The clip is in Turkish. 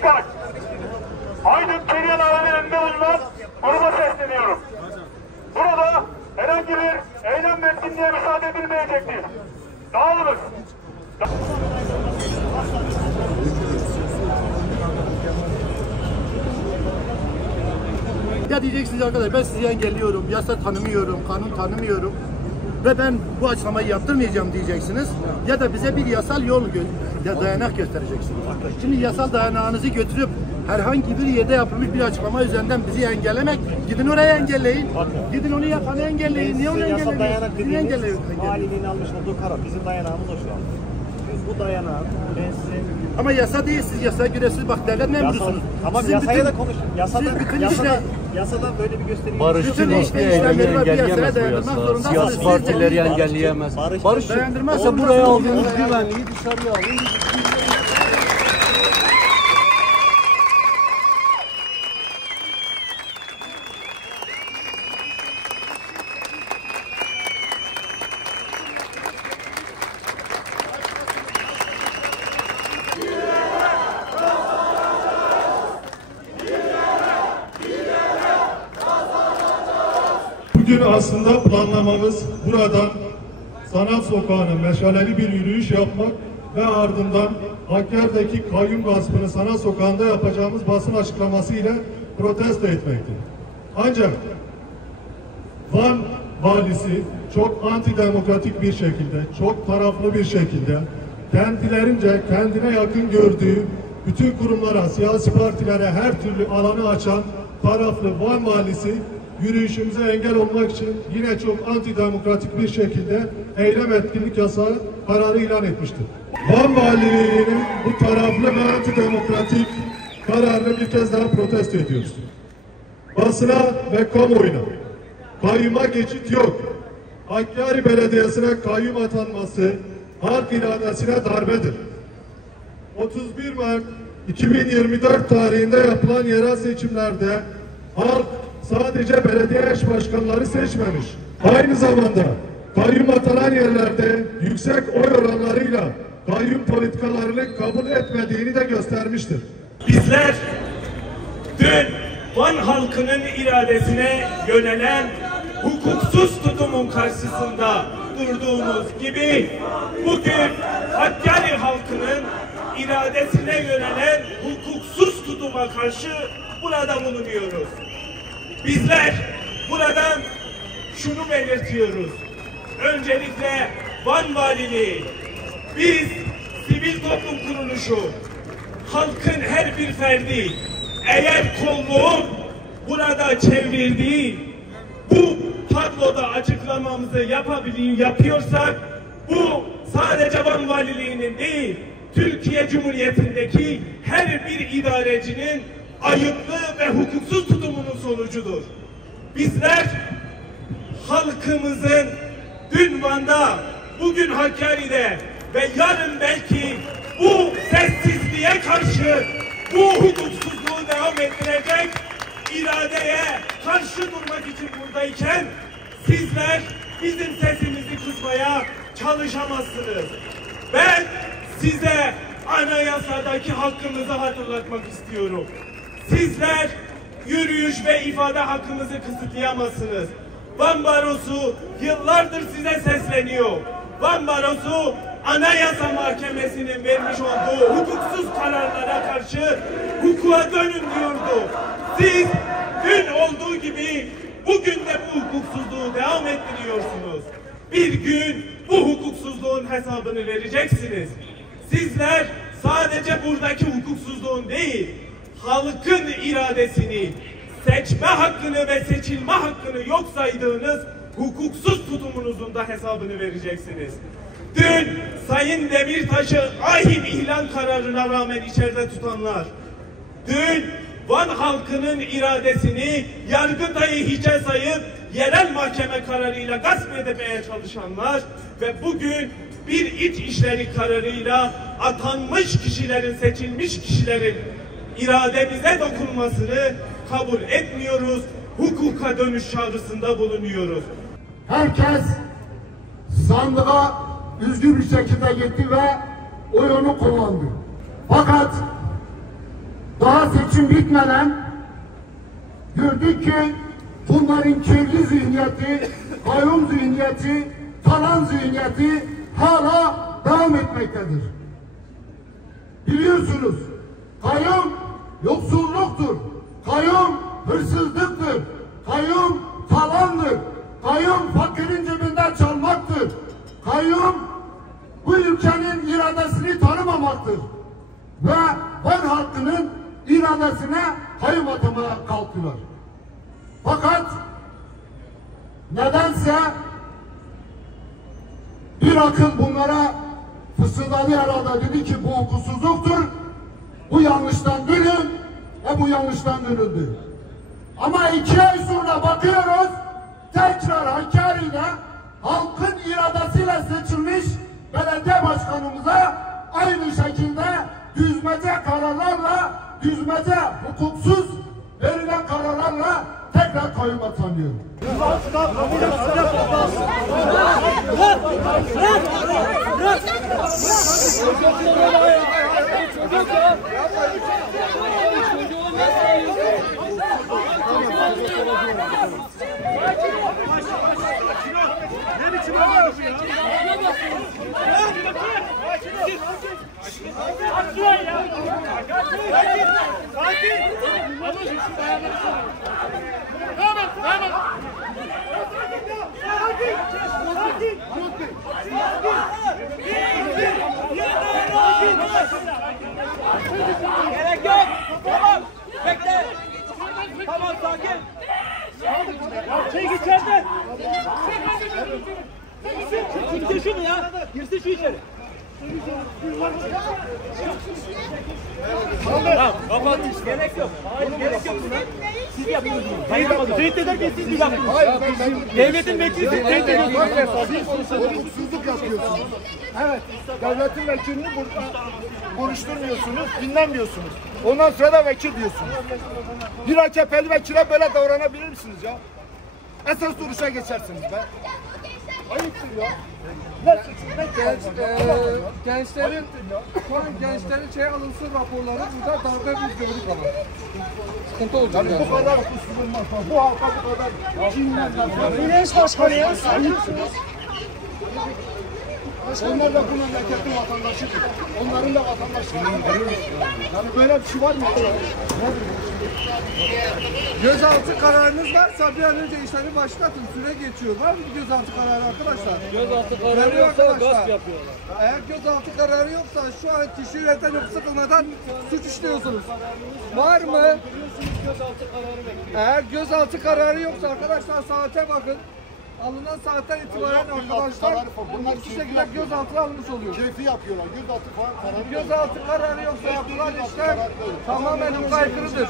Dikkat! Aydın Periyan alanlarında bulunan gruba sesleniyorum. Burada herhangi bir eylem ve etkinliğe müsaade edilmeyecektir. Dağılınız. Ya diyeceksiniz arkadaşlar, ben sizi engelliyorum, yasa tanımıyorum, kanun tanımıyorum ve ben bu açıklamayı yaptırmayacağım diyeceksiniz. Ya da bize bir yasal yol dayanak göstereceksiniz. Şimdi yasal dayanağınızı götürüp herhangi bir yerde yapılmış bir açıklama üzerinden bizi engellemek, gidin oraya engelleyin. Gidin onu yapanı engelleyin. Niye onu engelleyin? Valiliğin almış olduğu karar. Bizim dayanağımız o şu an. Biz bu dayanağı ben size... Ama yasa değil, siz yasaya göre siz bak devlet memurusunuz. Tamam, yasaya da konuş. Yasada böyle bir gösteri. Barışçıl hiçbir eylemi engelleyemez bu yasa. Siyasi partileri engelleyemez. Barış dayandırmazsa buraya aldığınız güvenliği dışarıya alın. Bugün aslında planlamamız buradan Sanat Sokağı'na meşaleli bir yürüyüş yapmak ve ardından Hakkari'deki kayyum gaspını Sanat Sokağı'nda yapacağımız basın açıklaması ile protesto etmektir. Ancak Van valisi çok antidemokratik bir şekilde, çok taraflı bir şekilde kendilerince kendine yakın gördüğü bütün kurumlara, siyasi partilere her türlü alanı açan taraflı Van valisi yürüyüşümüze engel olmak için yine çok antidemokratik bir şekilde eylem etkinlik yasağı kararı ilan etmiştir. Van Valiliği'nin bu taraflı ve antidemokratik kararını bir kez daha protesto ediyoruz. Basına ve kamuoyuna kayyuma geçit yok. Hakkari Belediyesi'ne kayyum atanması halk iradesine darbedir. 31 Mart 2024 tarihinde yapılan yerel seçimlerde halk sadece belediye eş başkanları seçmemiş. Aynı zamanda kayyum atanan yerlerde yüksek oy oranlarıyla kayyum politikalarını kabul etmediğini de göstermiştir. Bizler dün Van halkının iradesine yönelen hukuksuz tutumun karşısında durduğumuz gibi bugün Hakkari halkının iradesine yönelen hukuksuz tutuma karşı burada bulunuyoruz. Bizler buradan şunu belirtiyoruz. Öncelikle Van Valiliği, biz sivil toplum kuruluşu, halkın her bir ferdi, eğer kolluğun burada çevirdiği bu tabloda açıklamamızı yapıyorsak, bu sadece Van Valiliğinin değil, Türkiye Cumhuriyeti'ndeki her bir idarecinin ayıplı ve hukuksuz tutumunun sonucudur. Bizler halkımızın dün Van'da, bugün Hakkari'de ve yarın belki bu sessizliğe karşı bu hukuksuzluğu devam ettirecek iradeye karşı durmak için buradayken sizler bizim sesimizi kısmaya çalışamazsınız. Ben size anayasadaki hakkımızı hatırlatmak istiyorum. Sizler yürüyüş ve ifade hakkımızı kısıtlayamazsınız. Van Barosu yıllardır size sesleniyor. Van Barosu Anayasa Mahkemesi'nin vermiş olduğu hukuksuz kararlara karşı hukuka dönün diyordu. Siz dün olduğu gibi bugün de bu hukuksuzluğu devam ettiriyorsunuz. Bir gün bu hukuksuzluğun hesabını vereceksiniz. Sizler sadece buradaki hukuksuzluğun değil, halkın iradesini, seçme hakkını ve seçilme hakkını yok saydığınız hukuksuz tutumunuzun da hesabını vereceksiniz. Dün Sayın Demirtaş'ı ahim ihlal kararına rağmen içeride tutanlar, dün Van halkının iradesini Yargıtay'ı hiçe sayıp yerel mahkeme kararıyla gasp etmeye çalışanlar ve bugün bir iç işleri kararıyla atanmış kişilerin, seçilmiş kişilerin irademize dokunmasını kabul etmiyoruz. Hukuka dönüş çağrısında bulunuyoruz. Herkes sandığa düzgün bir şekilde gitti ve oyunu kullandı. Fakat daha seçim bitmeden gördük ki bunların kirli zihniyeti, kayyum zihniyeti, talan zihniyeti hala devam etmektedir. Biliyorsunuz, kayyum yoksulluktur, kayyum hırsızlıktır, kayyum talandır, kayyum fakirin cebinde çalmaktır, kayyum bu ülkenin iradesini tanımamaktır ve Van halkının iradesine kayyum atamaya kalktılar. Fakat nedense bir akıl bunlara fısıldadı herhalde, dedi ki bu hukuksuzluktur, bu yanlıştan dönün ve bu yanlıştan dönüldü. Ama 2 ay sonra bakıyoruz, tekrar Hakkari'de halkın iradesiyle seçilmiş belediye başkanımıza aynı şekilde düzmece kararlarla, düzmece hukuksuz verilen kararlarla tekrar kayyum atanıyor. Ne biçim adam bu ya? Sakin. Gerek yok. Tamam. Bekle. Tamam sakin. Çek içeride. Girsin şunu ya. Girsin şu içeri. Tamam, kapat. Gerek yok. Hayır gerek yok. Siz yapıyorsunuz. Ben yapmadım. Teyit ederken siz mi yaptınız? Devletin vekili teyit ediyorsunuz. Hukuksuzluk yapıyorsunuz. Evet, devletin vekilini konuşturmuyorsunuz, dinlemiyorsunuz. Ondan sonra da vekil diyorsunuz. Bir AKP'li vekile böyle davranabilir misiniz ya? Esas duruşa geçersiniz be. Ayıptır ya. Gençlerin şu an gençlerin alınsın raporları burada darbe bildirdik ama. Sıkıntı olacak yani. Bu kadar hukuksuzluğun bu halka bu kadar cinler. Güneş başkanı ya. Onlar da bu memleketin vatandaşıdır. Onların da vatandaşı. Yani böyle bir şey var mı? Gözaltı kararınız varsa bir an önce işlemi başlatın. Süre geçiyor. Var mı gözaltı kararı arkadaşlar? Gözaltı kararı yoksa gasp yapıyorlar. Eğer gözaltı kararı yoksa şu an kişi yöneten yok sıkılmadan suç işliyorsunuz. Var mı? Eğer gözaltı kararı yoksa arkadaşlar saate bakın. Alınan saatten itibaren arkadaşlar bu şekilde gözaltına alınmış oluyor. Keyfi yapıyorlar. Gözaltı falan kararı. Gözaltı kararı yoksa yapılan işlem tamamen hukuka aykırıdır.